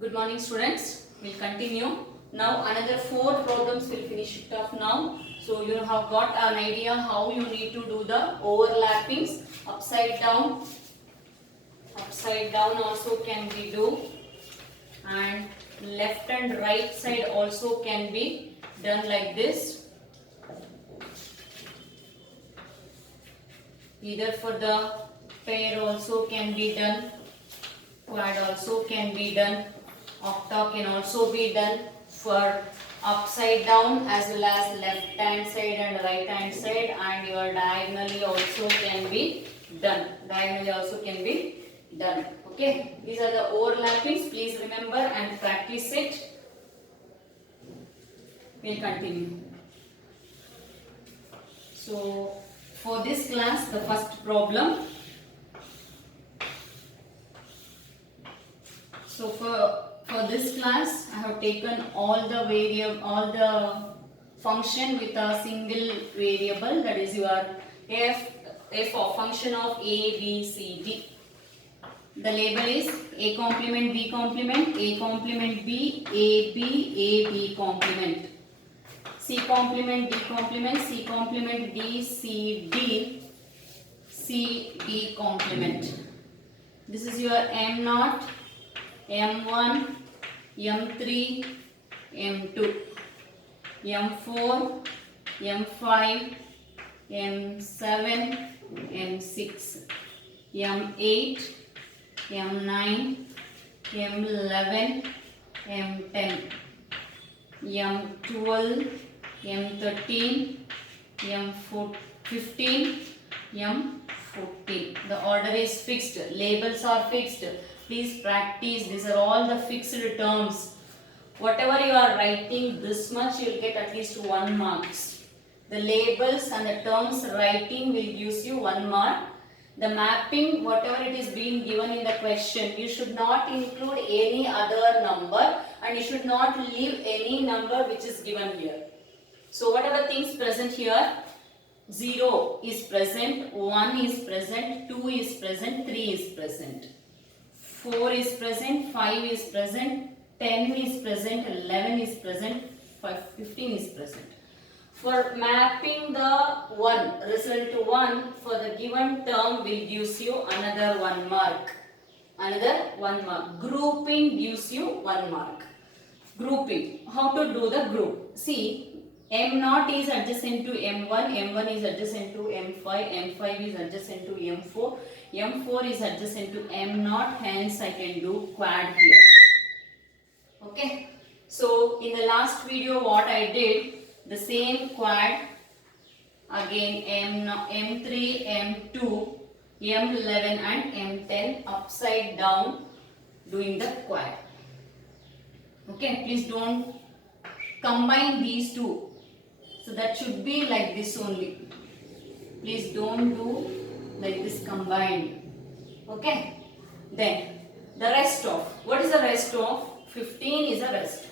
Good morning students. We'll continue. Now another 4 problems will finish it off now. So you have got an idea how you need to do the overlappings. Upside down also can be do, and left and right side also can be done like this. Either for the pair also can be done, quad also can be done, octa can also be done for upside down as well as left hand side and right hand side, and your diagonally also can be done. Okay, these are the overlappings. Please remember and practice it. We'll continue. So for this class, the first problem. So for this class, I have taken all the function with a single variable, that is your f of function of a, b, c, d. The label is a complement, b complement, a complement, b, a, b complement, c complement, d complement, c complement, d, c, d, c, d complement. This is your m0, m1, m3, m2, m4, m5, m7, m6, m8, m9, m11, m10, m12, m13, m15, m14. The order is fixed. Labels are fixed. Please practice. These are all the fixed terms. Whatever you are writing, this much you will get at least 1 marks. The labels and the terms writing will gives you 1 mark. The mapping, whatever it is being given in the question, you should not include any other number and you should not leave any number which is given here. So whatever things present here, 0 is present, 1 is present, 2 is present, 3 is present, 4 is present, 5 is present, 10 is present, 11 is present, 15 is present. For mapping the 1, result to 1 for the given term will gives you another 1 mark. Grouping gives you 1 mark. Grouping. How to do the group? See, m0 is adjacent to m1, m1 is adjacent to m5, m5 is adjacent to m4, m4 is adjacent to m0, hence I can do quad here. Okay. So in the last video what I did, the same quad again m3, m2, m11 and m10 upside down doing the quad. Okay, please don't combine these two. So that should be like this only. Please don't do like this combined. Okay. Then the rest of, what is the rest of? 15 is a rest.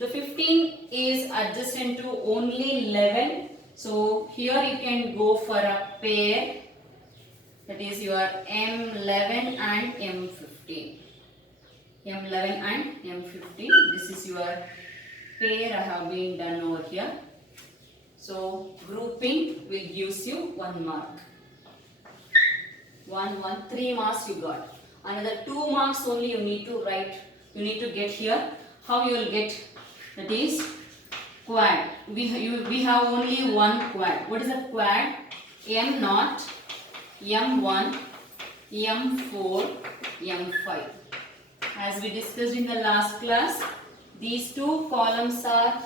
The 15 is adjacent to only 11. So here you can go for a pair. That is your M11 and M15. M11 and M15. This is your pair I have been done over here. So grouping will gives you 1 mark. 3 marks you got. Another 2 marks only you need to write. You need to get here. How you will get? That is quad. We have only 1 quad. What is a quad? M0, M1, M4, M5. As we discussed in the last class, these two columns are,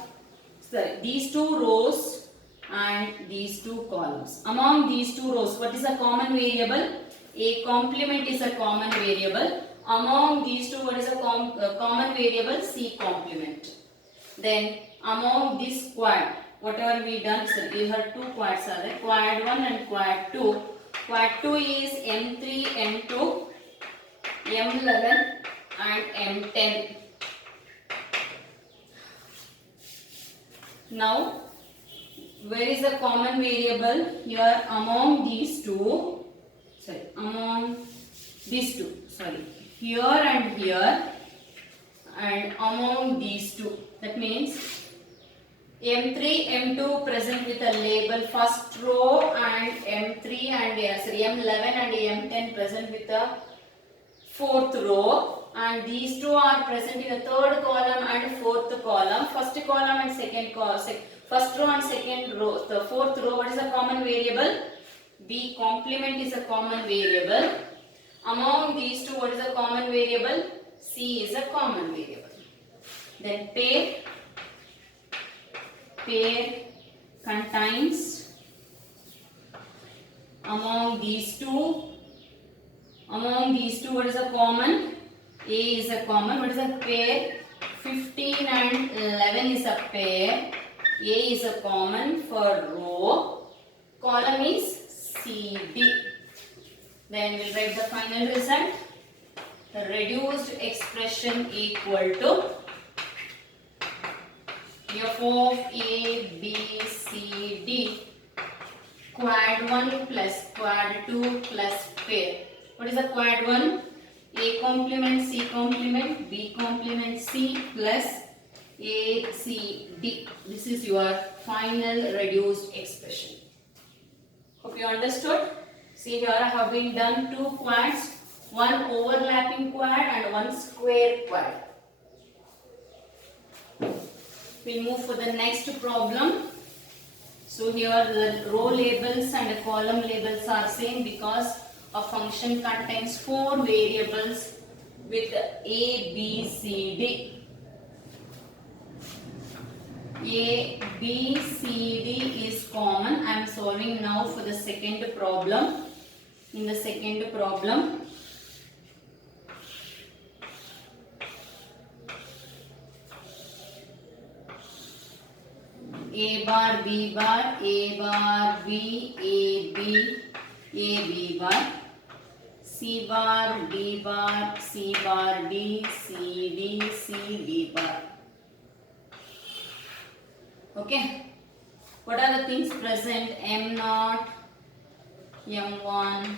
these 2 rows and these 2 columns. Among these 2 rows, what is a common variable? A complement is a common variable. Among these 2, what is a common variable? C complement. Then among this quad, whatever we done, so we have 2 quads are there, quad 1 and quad 2. Quad 2 is M3, M2, M11 and M10. Now, where is the common variable? Here among these two, here and here, and among these two. That means M3, M2 present with a label first row and M3 and M11 and M10 present with a fourth row, and these two are present in the third column and fourth column. First column and second column, first row and second row, the fourth row, what is a common variable? B complement is a common variable. Among these two, what is a common variable? C is a common variable. Then pair contains among these two, what is a common? A is a common. What is a pair? 15 and 11 is a pair. A is a common for row. Column is CD. Then we'll write the final result. The reduced expression equal to F of A, B, C, D. Quad 1 plus quad 2 plus pair. What is the quad 1? A complement, C complement, B complement, C plus A, C, D. This is your final reduced expression. Hope you understood. See, here I have been done two quads, one overlapping quad and one square quad. We'll move for the next problem. So here the row labels and the column labels are same because a function contains four variables with A, B, C, D. A, B, C, D is common. I am solving now for the second problem. In the second problem, A bar, B bar, A bar, B, A, B, A, B bar, C bar, D bar, C bar, D, C, D, C, D bar. Okay. What are the things present? M0, M1,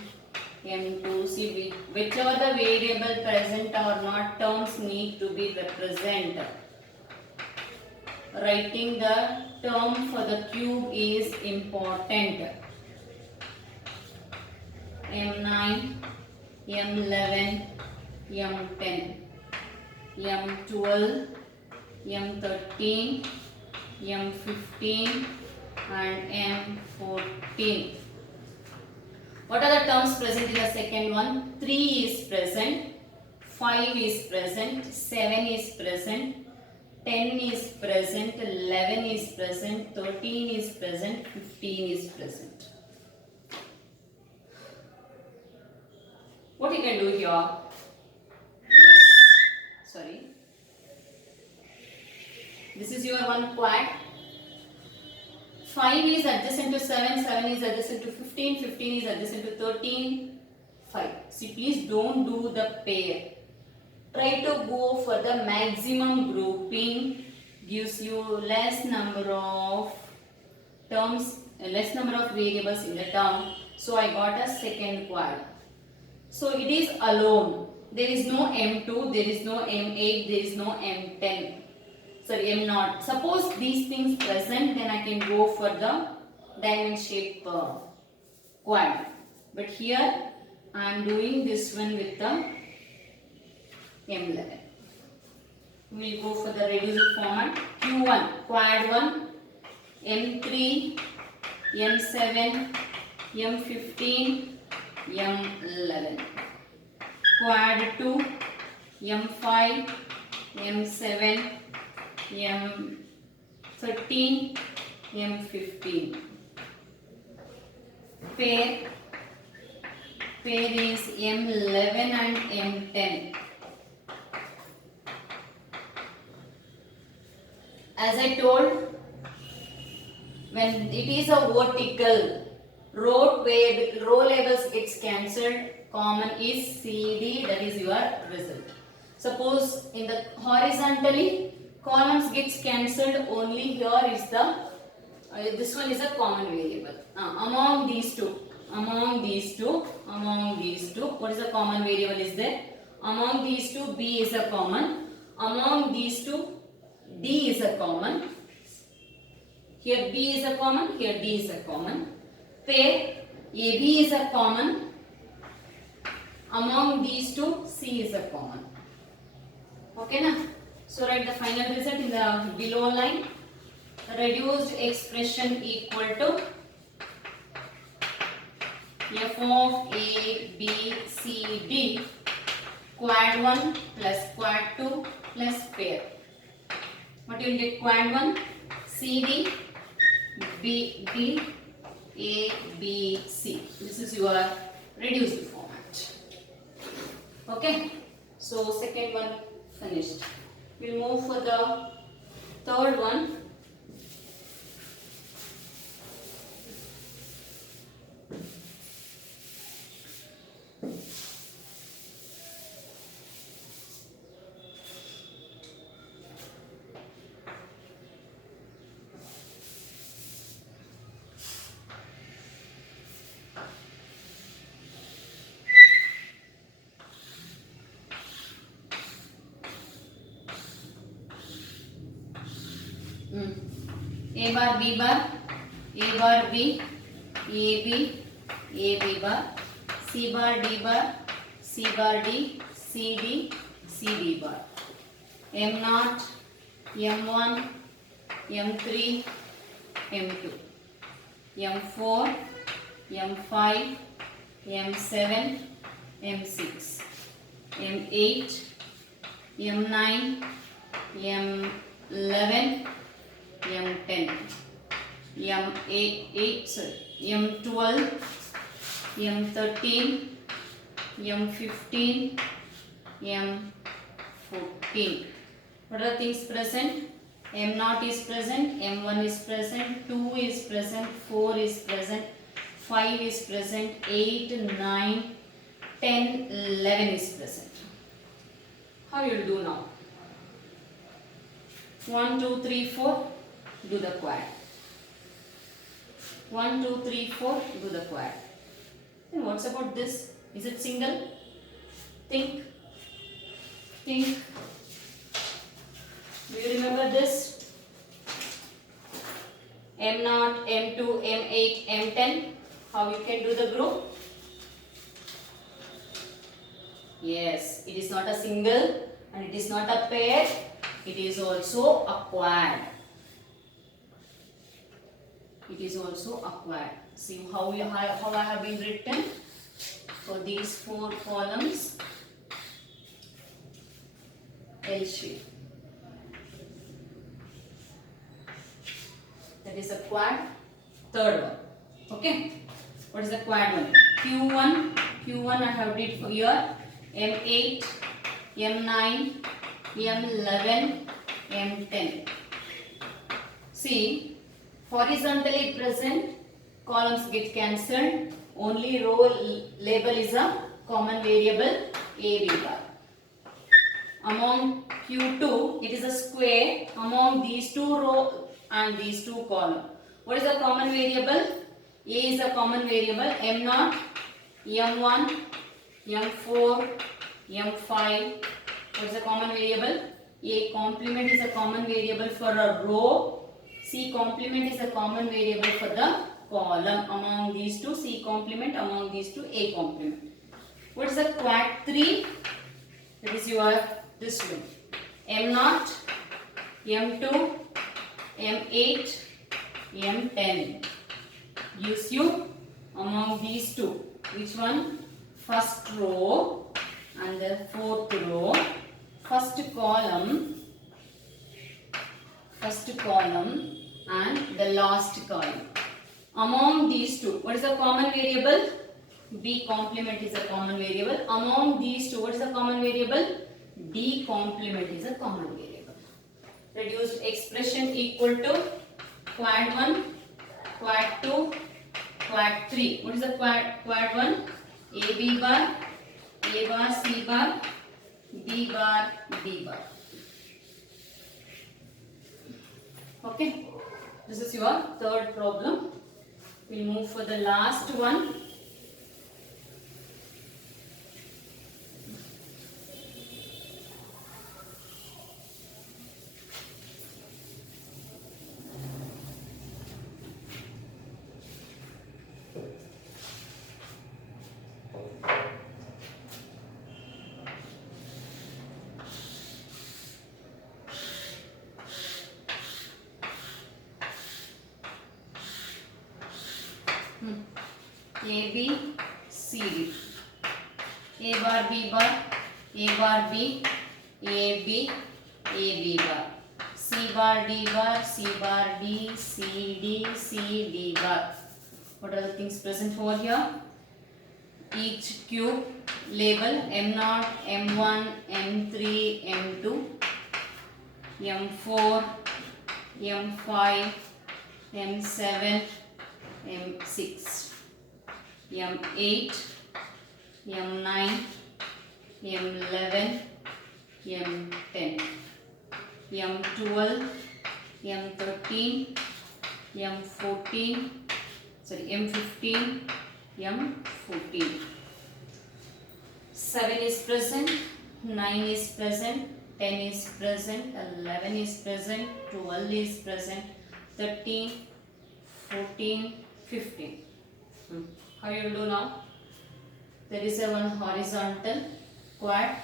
M2. See, whichever the variable present or not, terms need to be represented. Writing the term for the cube is important. M9, M11, M10, M12, M13, M15 and M14. What are the terms present in the second one? 3 is present, 5 is present, 7 is present, 10 is present, 11 is present, 13 is present, 15 is present. What you can do here? Yes. Sorry. This is your one quad. 5 is adjacent to 7, 7 is adjacent to 15, 15 is adjacent to 13, 5. See, please don't do the pair. Try to go for the maximum grouping, gives you less number of terms, less number of variables in the term. So I got a second quad. So it is alone. There is no M2, there is no M8, there is no M10. Sorry, M0. Suppose these things present, then I can go for the diamond shape quad. But here I am doing this one with the M11. We will go for the reduced format. Q1, quad 1, M3, M7, M15, M11. Quad 2, M5, M7, M13, M15. Pair is M11 and M10. As I told, when it is a vertical, row labels gets cancelled, common is CD, that is your result. Suppose in the horizontally, columns gets cancelled, only here is the, this one is a common variable. Among these two, what is the common variable is there? Among these two, B is a common. Among these two, D is a common. Here B is a common, here D is a common. Pair AB is a common. Among these two, C is a common. Okay na? So write the final result in the below line. Reduced expression equal to f of A, B, C, D, quad 1 plus quad 2 plus pair. What you will get? Quad 1, C, D, B, D, A, B, C. This is your reduced format. Okay. So second one finished. We'll move for the third one. A bar, B bar, A bar, B, A B, A B bar, C bar, D bar, C bar, D, C D, C D bar, M naught, M1, M3, M2, M4, M5, M7, M6, M8, M9, M11, M10, M12, M13, M15, M14. What are the things present? M0 is present, M1 is present, 2 is present, 4 is present, 5 is present, 8, 9, 10, 11 is present. How you will do now? 1, 2, 3, 4. Do the quad. 1, 2, 3, 4. Do the quad. Then what's about this? Is it single? Think. Think. Do you remember this? M0, M2, M8, M10. How you can do the group? Yes, it is not a single and it is not a pair. It is also a quad. It is also a quad. See how I have been written for these 4 columns. L shape. That is a quad. Third one. Okay. What is the quad one? Q1 I have did for here. M8, M9, M11, M10. See, horizontally present columns get cancelled. Only row label is a common variable AB bar. Among Q2, it is a square among these 2 row and these 2 column. What is the common variable? A is a common variable. M0, M1, M4, M5. What is the common variable? A complement is a common variable for a row. C complement is a common variable for the column. Among these 2, C complement. Among these 2, A complement. What is the quad 3? That is your this one. M0, M2, M8, M10. Gives you among these 2. Which one? First row and the 4th row. First column and the last column. Among these 2, what is the common variable? B complement is a common variable. Among these 2, what is the common variable? D complement is a common variable. Reduced expression equal to quad 1, quad 2, quad 3. What is the quad 1? AB bar, A bar, C bar, B bar, D bar. Okay, this is your third problem. We'll move for the last one. A B C D. A bar B bar, A bar B, A B, A B bar. C bar D bar, C bar D, C D, C D bar. What are the things present over here? Each cube label M0, M1, M3, M2, M4, M5, M7, M6, M8, M9, M11, M10, M12, M13, M14, sorry, M15, M14. 7 is present, 9 is present, 10 is present, 11 is present, 12 is present, 13, 14, 15. How you will do now? There is a one horizontal quad.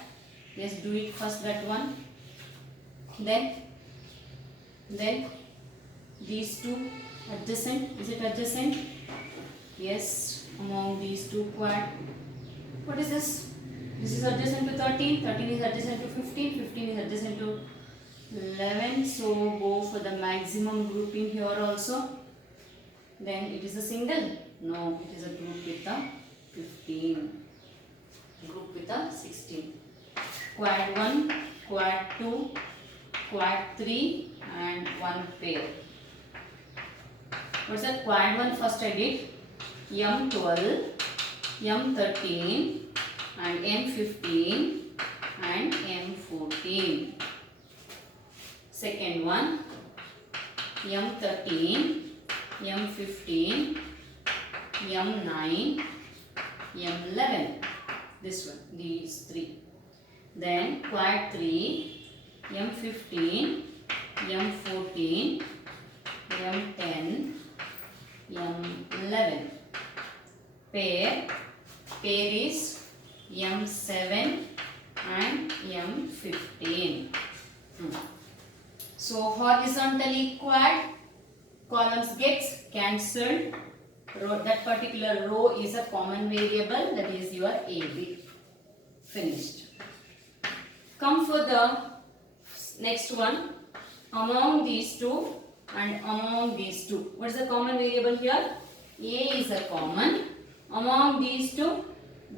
Let's do it first, that one. Then these two adjacent. Is it adjacent? Yes, among these two quad. What is this? This is adjacent to 13. 13 is adjacent to 15. 15 is adjacent to 11. So go for the maximum grouping here also. Then it is a single. No, it is a group with the 15. Group with the 16. Quad 1, quad 2, quad 3 and one pair. What's that? Quad 1 first I did. M12, M13 and M15 and M14. Second one, M13, M15, M9, M11. This one, these three. Then quad 3, M15, M14, M10, M11. Pair is M7 and M15. So horizontally quad, columns gets cancelled. That particular row is a common variable, that is your AB. Finished. Come for the next one. Among these two and among these two. What is the common variable here? A is a common. Among these two,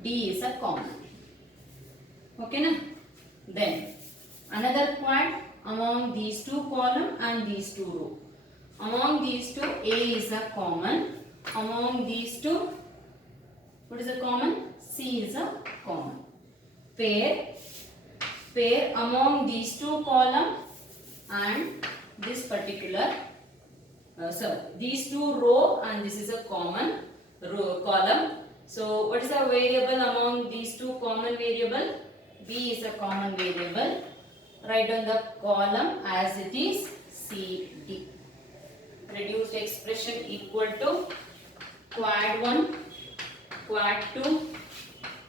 D is a common. Okay na? Then another quad among these two column and these two row. Among these two, A is a common. Among these two, what is a common? C is a common. Pair among these two column and this particular these two row, and this is a common row column. So what is the variable among these two common variable? B is a common variable. Write down the column as it is CD. Reduced expression equal to quad 1, quad 2,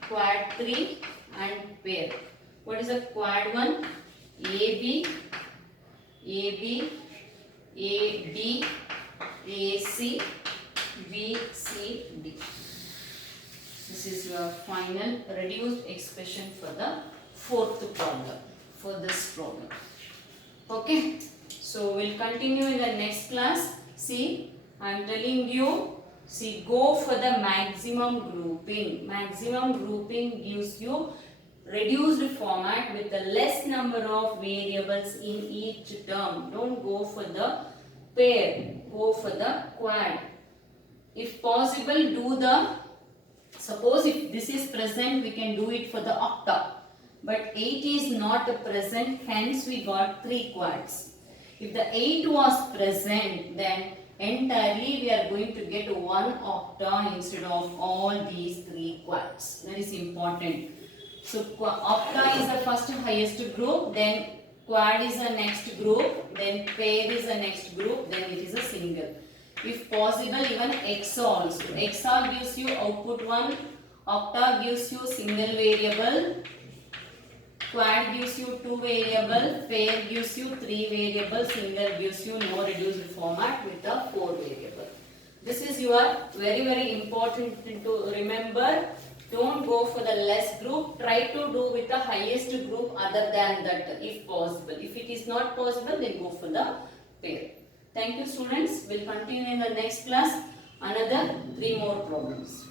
quad 3 and pair. What is a quad 1? AB, AB, AD, AC, BCD. This is your final reduced expression for the fourth problem for this problem. Okay, so we'll continue in the next class. See, I am telling you, see, go for the maximum grouping. Maximum grouping gives you reduced format with the less number of variables in each term. Don't go for the pair, go for the quad. If possible, do the, suppose if this is present, we can do it for the octa. But 8 is not present, hence we got 3 quads. If the 8 was present, then entirely we are going to get 1 octa instead of all these 3 quads. That is important. So octa is the first highest group, then quad is the next group, then pair is the next group, then it is a single. If possible, even XOR also. XOR gives you output 1, octa gives you single variable, quad gives you 2 variable, pair gives you 3 variable, single gives you no reduced format with a 4 variable. This is your very important thing to remember. Don't go for the less group. Try to do with the highest group other than that if possible. If it is not possible, then go for the pair. Thank you students. We'll continue in the next class. Another 3 more problems.